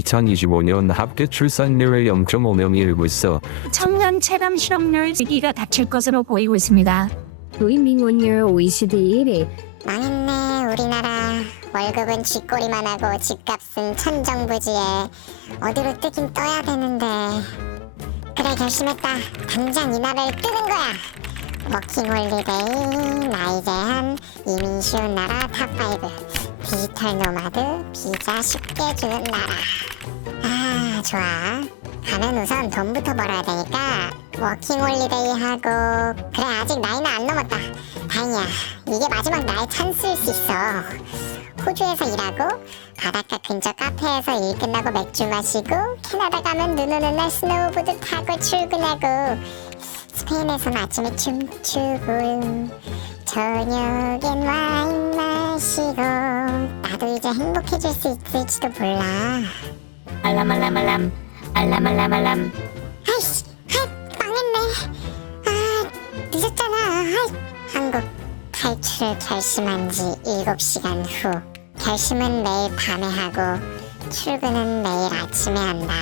2025년 합계 출산율을 0.5명이 일고 있어. 청년 체감 실업률 위기가 닥칠 것으로 보이고 있습니다. 노인민원율 OECD 1위, 망했네 우리나라. 월급은 쥐꼬리만 하고 집값은 천정부지에 어디로 뜨긴 떠야 되는데. 그래 결심했다. 당장 이 나라를 뜨는 거야. 워킹홀리데이 나이 제한 이민 쉬운 나라 탑5 디지털 노마드 비자 쉽게 주는 나라. 아 좋아. 가면 우선 돈부터 벌어야 되니까 워킹 홀리데이 하고. 그래 아직 나이는 안 넘었다. 다행이야. 이게 마지막 나의 찬스일 수 있어. 호주에서 일하고 바닷가 근처 카페에서 일 끝나고 맥주 마시고 캐나다 가면 눈 오는 날 스노우보드 타고 출근하고 스페인에서는 아침에 춤추고 저녁엔 와인 마시고 이제 행복해질 수 있을지도 몰라. 알람알람알람 알람알람알람. 아이씨 아, 망했네. 아 늦었잖아. 아이. 한국 탈출을 결심한 지 7시간 후. 결심은 매일 밤에 하고 출근은 매일 아침에 한다